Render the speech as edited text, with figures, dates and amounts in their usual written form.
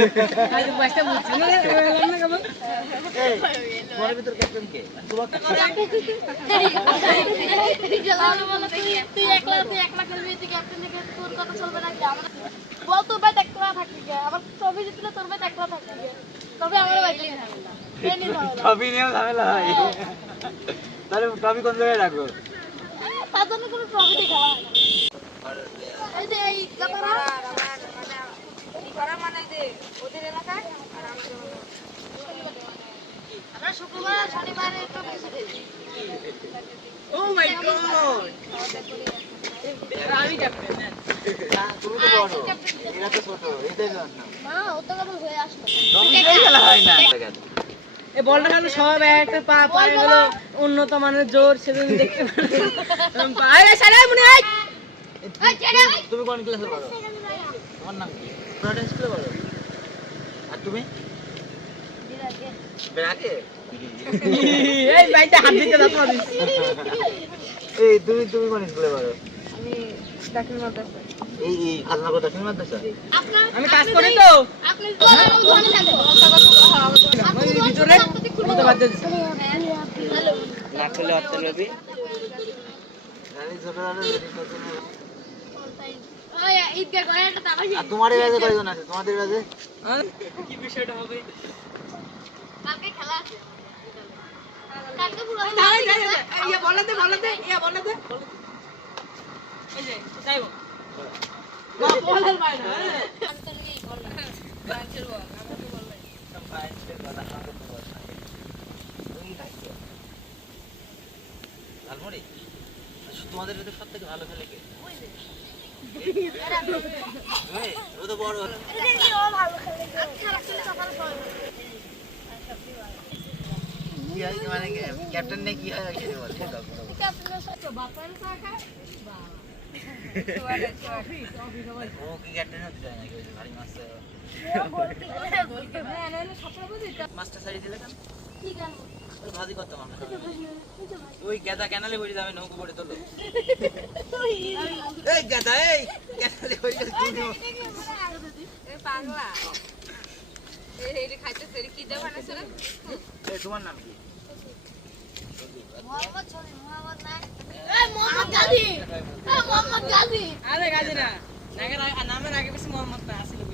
আজ বসতে বুঝছি না এলাম না কেবল এই তোমার ভিতর ক্যাপ্টেন কে তোমার তুই একলা খেলবি তুই ক্যাপ্টেন থেকে তোর কথা চলবে নাকি আমরা বল তোর ভাই একলা থাকবি কে আবার ট্রফি জিতলে তোর ভাই একলা থাকবি কে তবে আমার ভাই ঝামেলা এই নি ঝামেলা ট্রফি নিয়েও ঝামেলা হয় তাহলে ট্রফি কোন জায়গায় রাখবো তার জন্য কোনো ট্রফি দিয়ে খেলা হয় না এই যে এই কাপারা মানে যে ওদের এলাকায় আর আমরা শুক্রবার শনিবারে ট্রফি জিতেছি ও মাই গড আমি ক্যাপ্টেন তুমি তো বড় এরা তো ছোট এইটাই জন্য মা ও তো কেবল হয়ে আসলো ট্রফি নিয়ে খেলা হয় না এই বলটা গেল সব একটা পা পায়ে গেল উন্নত মানের জোর সেদিন দেখতে পারেন আরে সারা মনে হয় তুমি কোন ক্লাসে পড়ো তোমার নাম কি প্রাইভেট স্কুলে পড়ো আর তুমি বেরাকে এই ভাইটা হাত দিতে দাও তো এই তুমি তুমি কোন স্কুলে পড়ো আমি দাখিল মাদ্রাসা এই খালনাগর দক্ষিণ মাদ্রাসা আমি কাজ করি তো আপনি ধরে থাকো ওই ভিতরে মতো বাদ দিছি হ্যালো না করলে অত লবি জানি ছোটবেলায় ওই ঈদগাহ করে একটা তামাশা আর তোমাদের ব্যাচে কয়জন আছে তোমাদের ব্যাচে কি বিষয়টা হবে কালকে খেলা আছে কালকে পুরো ইয়া বলতে এই যে যাইবো মা বলেন ভাই না তোমাদের ভিতরে সব থেকে ভালো খেলে কে ও তো বড় মানে ক্যাপ্টেন নে কি হয় ও কি ক্যাপ্টেন হতে চায় নাকি ভারী মাস্টার সারি দিলে কেন ভাজি করতাম আমরা ওই গেদা ক্যানালে বসে যাবে নৌকো করে তোলো এই গেদা এই ক্যানালে বসে পাগলা এই খাইতে সেরি কি দেব না সেরা এই তোমার নাম কি মোহাম্মদ শরীফ মোহাম্মদ নাই এই মোহাম্মদ গাজী এই মোহাম্মদ গাজী আরে গাজী না নামের আগে বেশি মোহাম্মদ না আসলে